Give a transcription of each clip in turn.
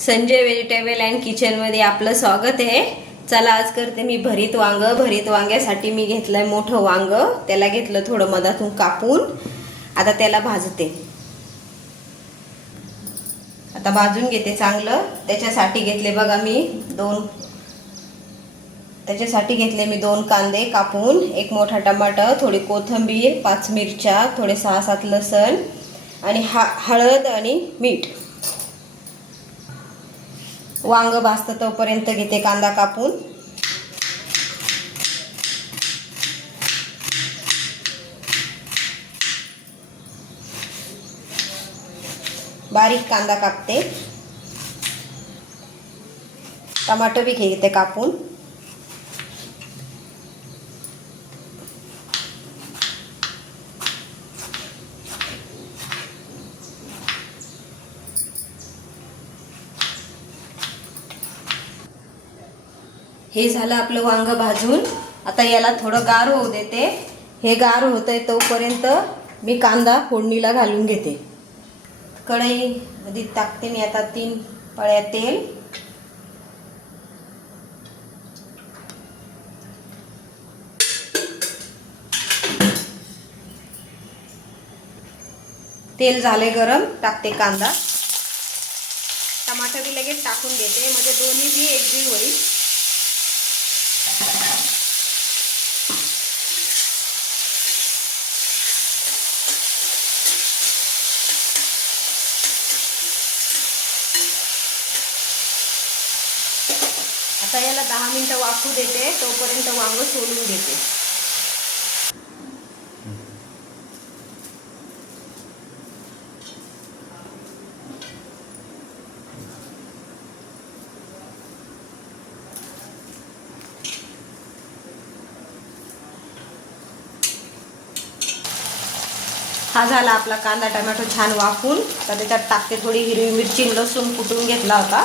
Sanjay vegetable and किचनमध्ये आपलं स्वागत आहे। चला आज करते मी भरीत वांग। भरीत वांग्यासाठी मी घेतलंय मोठं वांग, त्याला घेतलं थोडं मधातून कापून, आता त्याला भाजते। आता भाजून घेते चांगलं। त्याच्यासाठी घेतले बघा मी दोन कांदे कापून, एक मोठा टमाटर, थोडी कोथिंबीर, 5 मिरच्या, थोडे 6-7 लसण आणि हळद आणि मीठ। वांग भाजतं तोपर्यंत घेते कांदा कापून। बारीक कांदा कापते। टमाटर भी घेते कापून। हे झालं आपलं वांग भाजून। आता याला थोडं गार होऊ देते। हे गार होतंय तोपर्यंत मी कांदा फोडणीला घालून घेते। कढईमध्ये टाकते मी आता 3 पळ्या तेल। तेल झाले गरम, टाकते कांदा। टमाटर भी लगेच टाकून घेते, म्हणजे दोन्ही भी एकजीव होईल। आता याला 10 मिनिटं वाफू देते, तोपर्यंत वांग सोलून घेते। हा झाला आपला कांदा टोमॅटो छान वाफून। आता त्याच्यात टाकते थोडी हिरवी मिरची, लसूण कुटून घेतला होता।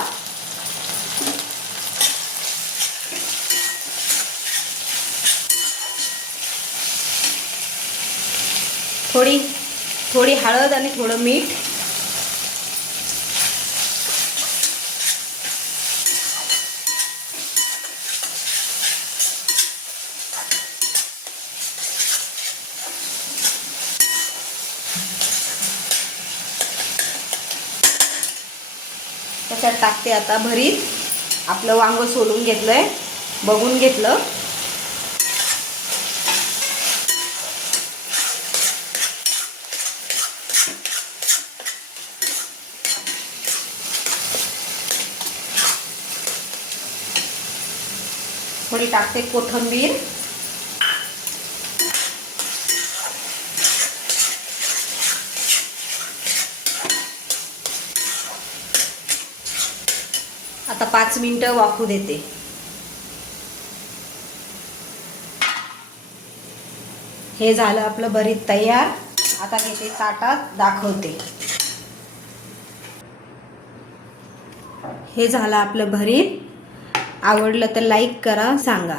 थोडी हळद आणि थोडं मीठ। त्याच्यात टाकते आता भरीत। आपलं वांग सोलून घेतलंय, बघून घेतलं। थोडी टाकते कोथिंबीर। आता 5 मिनिटं वाफू देते। हे झालं आपलं भरीत तयार। आता घेते ताटात, दाखवते। हे झालं आपलं भरीत। आवडलं तर लाईक करा, सांगा।